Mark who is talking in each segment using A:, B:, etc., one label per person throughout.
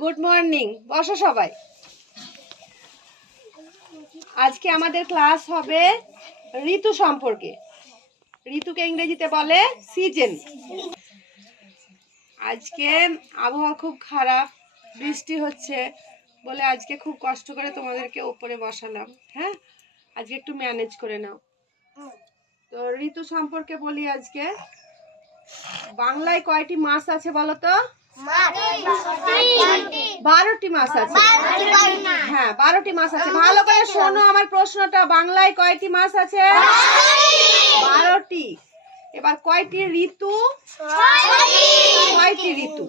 A: Good morning বসো সবাই। আজকে আমাদের ক্লাস হবে ঋতু সম্পর্কে। ঋতুকে ইংরেজিতে বলে সিজন আজকে আবহাওয়া খুব খারাপ, বৃষ্টি হচ্ছে বলে আজকে খুব কষ্ট করে তোমাদেরকে ওপরে বসালাম হ্যাঁ? আজকে একটু ম্যানেজ করে নাও। তো ঋতু সম্পর্কে বলি আজকে। বাংলায় কয়টি মাস আছে বলো তো বারোটি মাস আছে। হ্যাঁ বারোটি মাস আছে। ভালো করে শোনো আমার প্রশ্নটা। বাংলায় কয়টি মাস আছে? বারোটি। এবার কয়টি ঋতু? কয়টি ঋতু।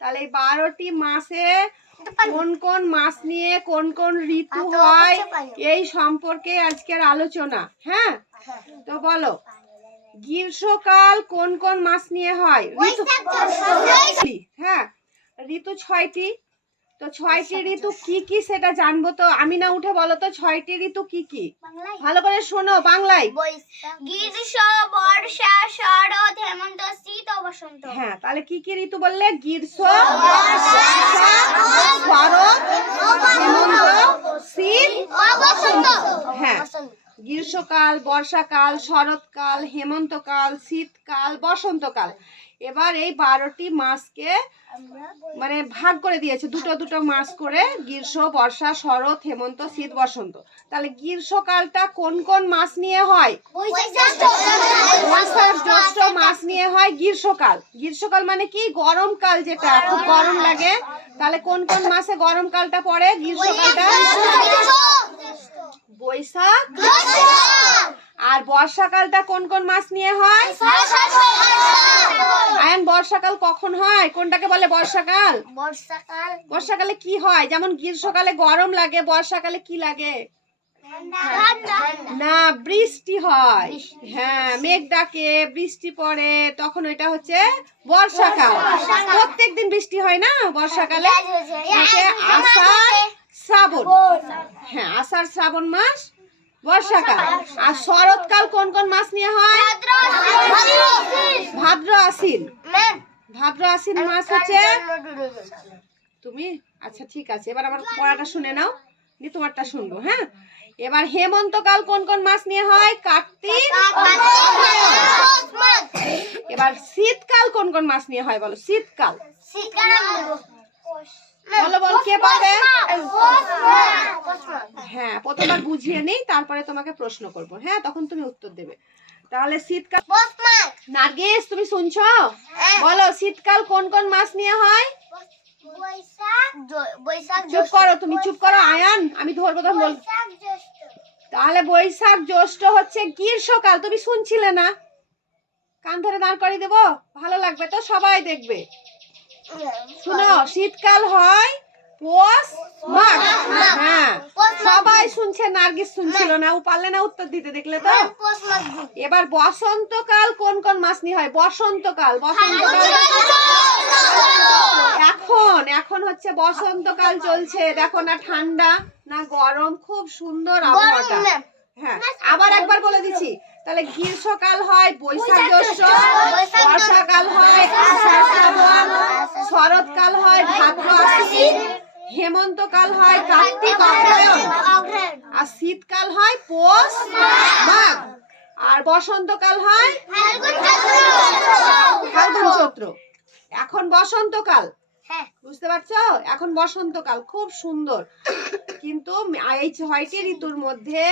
A: তাহলে এই বারোটি মাসে কোন কোন মাস নিয়ে কোন কোন ঋতু হয়? এই সম্পর্কে আজকের আলোচনা। হ্যাঁ? তো বলো। গ্রীষ্মকাল কোন কোন মাস নিয়ে হয়? হ্যাঁ ঋতু ছয়টি। তো ছয়টি ঋতু কি কি সেটা জানব তো? আমি না উঠে বলো তো ছয়টি ঋতু কি কি? ভালো করে শোনো বাংলায়।
B: গ্রীষ্ম বর্ষা শরৎ হেমন্ত শীত ও বসন্ত।
A: হ্যাঁ তাহলে কি কি ঋতু বললে? গ্রীষ্ম শরৎ হেমন্ত শীত।
B: বসন্ত
A: হ্যাঁ। গ্রীষ্মকাল বর্ষাকাল শরৎকাল হেমন্তকাল শীতকাল বসন্তকাল। এবার এই বারোটি মাসকে মানে ভাগ করে দিয়েছে। দুটো দুটো মাস করে গ্রীষ্ম, বর্ষা, শরৎ, হেমন্ত, শীত, বসন্ত। তাহলে গ্রীষ্মকালটা কোন কোন মাস নিয়ে হয়? মাস নিয়ে হয় গ্রীষ্মকাল। গ্রীষ্মকাল মানে কি? গরমকাল যেটা, খুব গরম লাগে। তাহলে কোন কোন মাসে গরমকালটা পড়ে? গ্রীষ্মকালটা? বৈশাখ। আর বর্ষাকালটা কোন কোন মাস নিয়ে হয়? আয়ন বর্ষাকাল কখন হয়? কোনটাকে বলে বর্ষাকাল?
B: বর্ষাকাল।
A: বর্ষাকালে কি হয়? যেমন গ্রীষ্মকালে গরম লাগে বর্ষাকালে কি লাগে? না বৃষ্টি হয়। হ্যাঁ মেঘ ডাকে বৃষ্টি পড়ে তখন ওইটা হচ্ছে বর্ষাকাল। প্রত্যেক দিন বৃষ্টি হয় না বর্ষাকালে? আষাঢ় শ্রাবণ। হ্যাঁ আষাঢ় শ্রাবণ মাস বর্ষাকাল। আর শরৎকাল কোন কোন মাস নিয়ে হয়? ভাদ্র আশ্বিন। ভাদ্র আশ্বিন। মাস হচ্ছে তুমি? আচ্ছা ঠিক আছে। এবার আমার পড়াটা শুনে নাও। দিয়ে তোমারটা শুনব হ্যাঁ? এবার হেমন্তকাল কোন কোন মাস নিয়ে হয়? কার্তিক এবার শীতকাল কোন কোন মাস নিয়ে হয় বলো? শীতকাল। বলো বলো কে পারবে? হ্যাঁ প্রথমবার বুঝিয়ে নেই তারপরে তোমাকে প্রশ্ন করব। হ্যাঁ তখন তুমি উত্তর দেবে। তাহলে শীতকাল নার্গিস তুমি শুনছো? বলো শীতকাল কোন কোন মাস নিয়ে হয়? চুপ করো তুমি চুপ করো আয়ান আমি ধরবো তখন বল তাহলে বৈশাখ জ্যৈষ্ঠ হচ্ছে গ্রীষ্মকাল তুমি শুনছিলে না? কান ধরে দাঁড় করিয়ে দেবো ভালো লাগবে তো সবাই দেখবে। শুনো শীতকাল হয় পৌষ মাঘ। হ্যাঁ সবাই শুনছে নার্গিস শুনছিল না ও পারলে না উত্তর দিতে দেখলে তো?
B: জুন।
A: এবার বসন্তকাল কোন কোন মাস নিয়ে হয়? বসন্তকাল বসন্তকাল এখন এখন হচ্ছে বসন্তকাল চলছে। দেখো না ঠান্ডা না গরম খুব সুন্দর আবহাওয়াটা। হ্যাঁ আবার একবার বলে দিচ্ছি তাহলে গ্রীষ্মকাল হয় বৈশাখ জ্যৈষ্ঠ বর্ষাকাল হয় আষাঢ় শ্রাবণ শরৎকাল হয় ভাদ্র আশ্বিন হেমন্তকাল হয় কার্তিক অগ্রহায়ণ। আর শীতকাল হয় পৌষ মাঘ আর বসন্তকাল হয়
B: ফাল্গুন, চৈত্র।
A: এখন বসন্তকাল বুঝতে পারছ? এখন বসন্তকাল খুব সুন্দর। কিন্তু এই ছয়টি ঋতুর মধ্যে।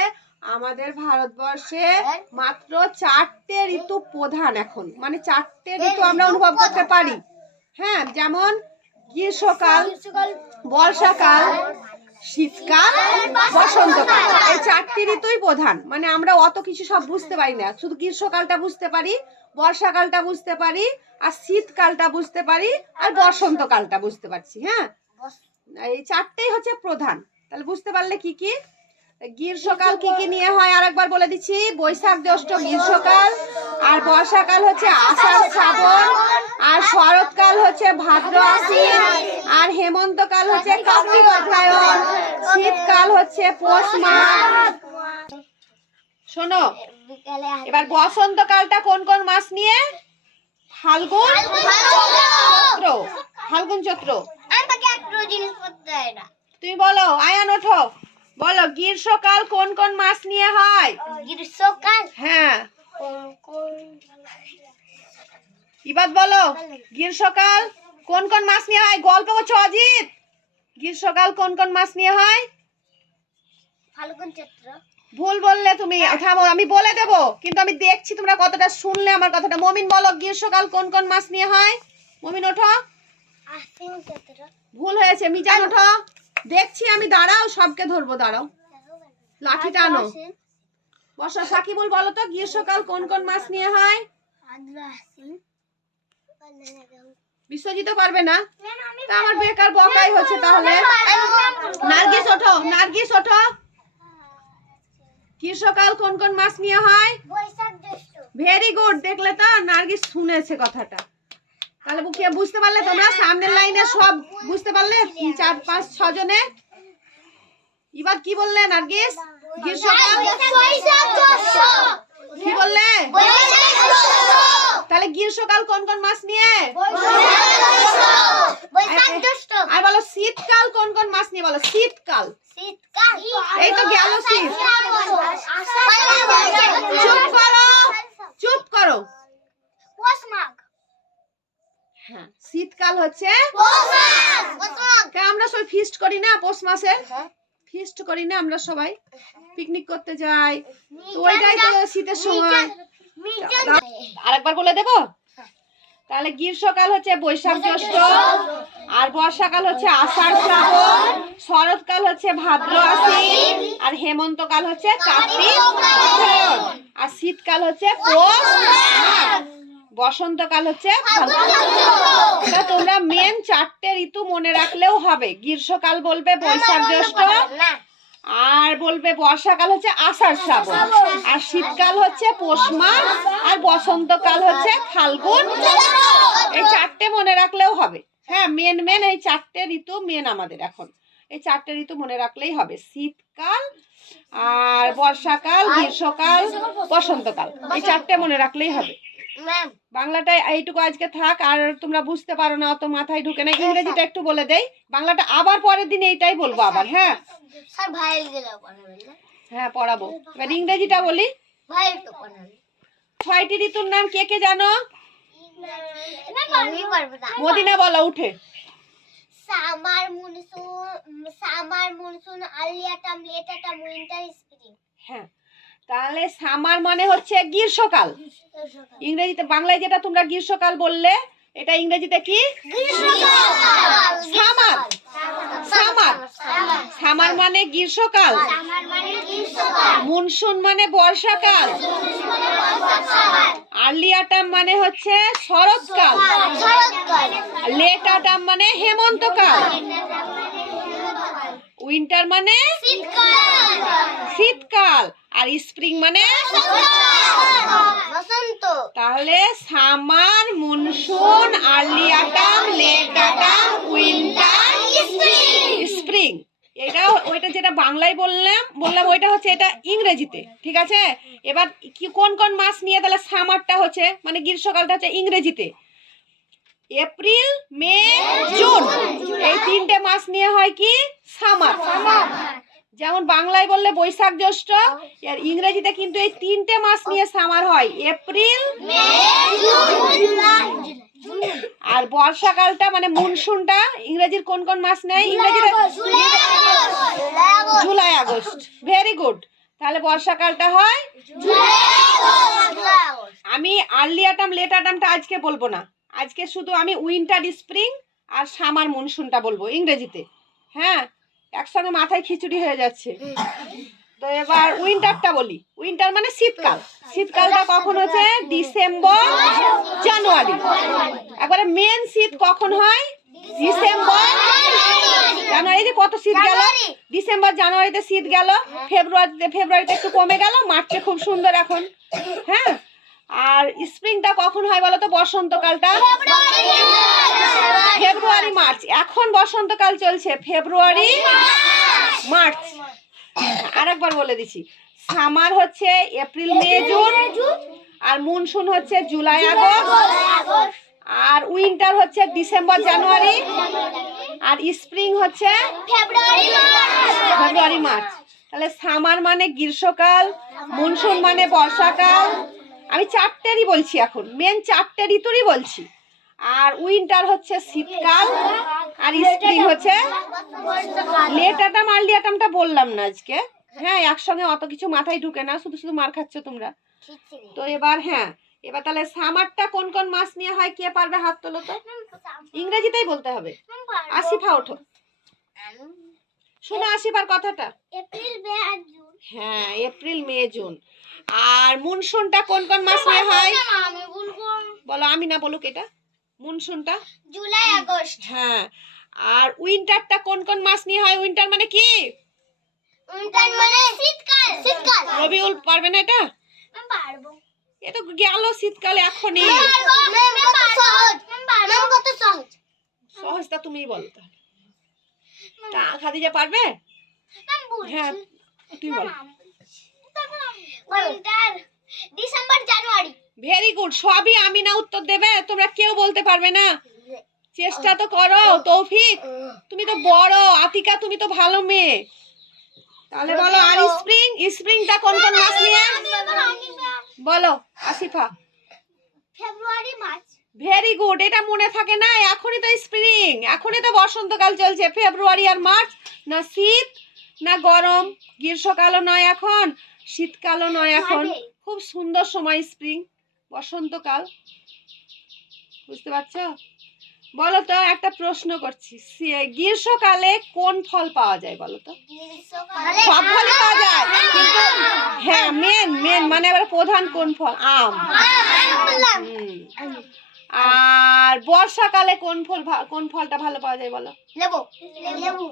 A: আমাদের ভারতবর্ষে মাত্র চারটে ঋতু প্রধান এখন। মানে চারটে ঋতু আমরা অনুভব করতে পারি। হ্যাঁ যেমন গ্রীষ্মকাল বর্ষাকাল শীতকাল বসন্তকাল। এই চারটি ঋতুই প্রধান। মানে আমরা অত কিছু সব বুঝতে পারি না। শুধু গ্রীষ্মকালটা বুঝতে পারি বর্ষাকালটা বুঝতে পারি আর শীতকালটা বুঝতে পারি আর বসন্তকালটা বুঝতে পারছি হ্যাঁ? এই চারটেই হচ্ছে প্রধান। তাহলে বুঝতে পারলে কি কি? গ্রীষ্মকাল কি কি নিয়ে হয় আরেকবার বলে দিচ্ছি। বৈশাখ জ্যৈষ্ঠ গ্রীষ্মকাল আর বর্ষাকাল হচ্ছে আষাঢ় শ্রাবণ আর শরৎকাল হচ্ছে ভাদ্র আশ্বিন আর হেমন্তকাল হচ্ছে কার্তিক অগ্রহায়ণ শীতকাল হচ্ছে পৌষ মাঘ শোনো এবার বসন্তকালটা কোন কোন মাস নিয়ে? ফাল্গুন চৈত্র। ফাল্গুন চৈত্র। তুমি বলো আয়ান ওঠো। বলো গ্রীষ্মকাল কোন কোন মাস নিয়ে হয়?
B: গ্রীষ্মকাল?
A: হ্যাঁ। এবার বলো গ্রীষ্মকাল কোন কোন মাস নিয়ে হয়? গল্প করছ অজিত? গ্রীষ্মকাল কোন কোন মাস নিয়ে হয়?
B: ফাল্গুন চৈত্র।
A: ভুল বললে তুমি থামো আমি বলে দেবো কিন্তু আমি দেখছি তোমরা কতটা শুনলে আমার কথাটা মমিন বলো গ্রীষ্মকাল কোন কোন মাস নিয়ে হয় মমিন ওঠো ভুল হয়েছে মিজান ওঠো দেখছি আমি দাঁড়াও সবকে ধরবো দাঁড়াও লাঠিটা আনো বর্ষা সাকিবুল বলো তো গ্রীষ্মকাল কোন কোন মাস নিয়ে হয় বিশ্বজিৎ পারবে না তা আমার বেকার বকাই হচ্ছে তাহলে নার্গিস ওঠো নার্গিস ওঠো গ্রীষ্মকাল কোন কোন মাস নিয়ে হয়? ভেরি গুড দেখলে তো নার্গিস শুনেছে কথাটা। তাহলে বুকে বুঝতে পারলে তোমরা সামনের লাইনে সব বুঝতে পারলে চার পাঁচ ছজনে এবার কি বললে নার্গিস? গ্রীষ্মকাল কি বললে? তাহলে গ্রীষ্মকাল কোন কোন মাস নিয়ে? আর বলো শীতকাল কোন কোন মাস নিয়ে বলো? শীতকাল
B: শীতকাল।
A: এই তো গেল শীত। চুপ করো। চুপ করো। হ্যাঁ শীতকাল হচ্ছে আমরা সবাই ফিস্ট করি না পৌষ মাসে?
B: হ্যাঁ।
A: ফিস্ট করি না আমরা সবাই? পিকনিক করতে যাই। তো ওইটাই তো শীতের সময়। আরেকবার বলে দেবো তাহলে গ্রীষ্মকাল হচ্ছে বৈশাখ জ্যৈষ্ঠ আর বর্ষাকাল হচ্ছে আষাঢ় শ্রাবণ শরৎকাল হচ্ছে ভাদ্র আশ্বিন আর হেমন্তকাল হচ্ছে কার্তিক আর শীতকাল হচ্ছে পৌষ বসন্তকাল হচ্ছে তোমরা মেন চারটে ঋতু মনে রাখলেও হবে। গ্রীষ্মকাল বলবে বৈশাখ জ্যৈষ্ঠ আর বলবে বর্ষাকাল হচ্ছে আষাঢ় শ্রাবণ। আর শীতকাল হচ্ছে পৌষ মাঘ আর বসন্তকাল হচ্ছে ফাল্গুন। এই চারটে মনে রাখলেও হবে। হ্যাঁ মেন মেন এই চারটে ঋতু মেন আমাদের এখন। এই চারটে ঋতু মনে রাখলেই হবে। শীতকাল, আর বর্ষাকাল, গ্রীষ্মকাল, বসন্তকাল। এই চারটে মনে রাখলেই হবে। বাংলাটা এইটুকু আজকে থাক আর তোমরা বুঝতে পারো না অত মাথায় ঢুকে না ইংরেজিটা একটু বলে দেই। বাংলাটা আবার পরের দিন এইটাই বলব আবার হ্যাঁ? হ্যাঁ পড়াবো। এবার ইংরেজিটা বলি। ছয়টি ঋতুর নাম কে কে জানো? মদিনা বলো উঠে।
B: Summer monsoon summer monsoon early autumn late autumn winter spring
A: হ্যাঁ। তাহলে সামার মানে হচ্ছে গ্রীষ্মকাল। ইংরেজিতে বাংলায় যেটা তোমরা গ্রীষ্মকাল বললে এটা ইংরেজিতে কি? সামার। সামার। সামার। মানে গ্রীষ্মকাল।
B: সামার মানে গ্রীষ্মকাল।
A: মনসুন মানে বর্ষাকাল। আর্লি আটাম মানে হচ্ছে শরৎকাল।
B: শরৎকাল।
A: লেট আটাম মানে হেমন্তকাল। উইন্টার মানে
B: শীতকাল।
A: আর স্প্রিং মানে?
B: বসন্ত।
A: তাহলে summer monsoon early autumn late autumn winter spring. এটা ওইটা যেটা বাংলায় বললাম বললাম ওইটা হচ্ছে এটা ইংরেজিতে ঠিক আছে? এবার কি কোন কোন মাস নিয়ে তাহলে সামারটা হচ্ছে? মানে গ্রীষ্মকালটা হচ্ছে ইংরেজিতে। April May June. এই তিনটে মাস নিয়ে হয় কি? সামার। যেমন বাংলায় বললে বৈশাখ জ্যৈষ্ঠ আর ইংরেজিতে কিন্তু এই তিনটে মাস নিয়ে সামার হয় এপ্রিল আর বর্ষাকালটা মানে মনসুনটা ইংরেজির কোন কোন মাস নেয়? ইংরেজিতে জুলাই আগস্ট। ভেরি গুড তাহলে বর্ষাকালটা হয় আমি আর্লি আটাম লেট আটামটা আজকে বলব না। আজকে শুধু আমি উইন্টার স্প্রিং আর সামার মনসুনটা বলব ইংরেজিতে। হ্যাঁ? একসঙ্গে মাথায় খিচুড়ি হয়ে যাচ্ছে। তো এবার উইন্টারটা বলি। উইন্টার মানে শীতকাল। শীতকালটা কখন হচ্ছে? ডিসেম্বর জানুয়ারি একবারে মেন শীত কখন হয়? ডিসেম্বর জানুয়ারিতে কত শীত গেল? ডিসেম্বর জানুয়ারিতে শীত গেল। ফেব্রুয়ারিতে ফেব্রুয়ারিতে একটু কমে গেল। মার্চে খুব সুন্দর এখন। হ্যাঁ? আর স্প্রিংটা কখন হয় বলো তো? বসন্তকালটা? February March. এখন বসন্তকাল চলছে ফেব্রুয়ারি মার্চ। আরেকবার বলে দিছি সামার হচ্ছে এপ্রিল মে জুন। আর মনসুন হচ্ছে জুলাই আগস্ট। আর উইন্টার হচ্ছে ডিসেম্বর জানুয়ারি। আর স্প্রিং হচ্ছে
B: ফেব্রুয়ারি মার্চ।
A: February March. তাহলে সামার মানে গ্রীষ্মকাল মনসুন মানে বর্ষাকাল। আমি চারটেরই বলছি এখন। মেন চারটে ঋতুরই বলছি। আর উইন্টার হচ্ছে শীতকাল আর স্প্রিং হচ্ছে লেট আটাম আর্লি আটামটা বললাম না আজকে। হ্যাঁ একসঙ্গে অত কিছু মাথায় ঢুকে না শুধু শুধু মার খাচ্ছ তোমরা। তো এবার হ্যাঁ এবার তাহলে সামারটা কোন কোন মাস নিয়ে হয় কে পারবে হাত তোলো তো? ইংরেজিতেই বলতে হবে। আসিফা ওঠো। শোনো আসিফার কথাটা।
B: এপ্রিল মে আর জুন।
A: হ্যাঁ এপ্রিল মে জুন আর মনসুনটা কোন কোন মাস নিয়ে হয়?
B: আমি বলব
A: বলো আমি না বলুক এটা? মনসুনটা
B: জুলাই আগস্ট
A: হ্যাঁ আর উইন্টারটা কোন কোন মাস নিয়ে হয়? উইন্টার মানে কি?
B: উইন্টার মানে শীতকাল। শীতকাল।
A: রবিউল পারবে না এটা?
B: আমি পারব।
A: এ তো গেল শীতকালে এখনই। সহজটা তুমিই বলো তাহলে। তা খাদিজা পারবে? হ্যাঁ তুমি বলো
B: winter December January
A: very good সবই আমি না উত্তর দেবে তোমরা কেউ বলতে পারবে না। চেষ্টা তো করো তৌফিক। তুমি তো বড় আতিকা তুমি তো ভালো মেয়ে। তাহলে বলো আর স্প্রিং স্প্রিংটা কোন কোন মাস নিয়ে? বলো Asifa.
B: February March
A: very good এটা মনে থাকে না এখনই তো স্প্রিং এখনই তো বসন্তকাল চলছে ফেব্রুয়ারি আর মার্চ না শীত না গরম গ্রীষ্মকালও নয় এখন শীতকালও নয় এখন। খুব সুন্দর সময় স্প্রিং বসন্তকাল। বুঝতে পারছ? বলো তো একটা প্রশ্ন করছি। গ্রীষ্মকালে কোন ফল পাওয়া যায় বলো তো? সব ফলই পাওয়া যায়। কিন্তু হ্যাঁ মেন মেন মানে এবার প্রধান কোন ফল? আম। আর বর্ষাকালে কোন ফল কোন ফলটা ভালো পাওয়া যায় বলো
B: লেবু লেবু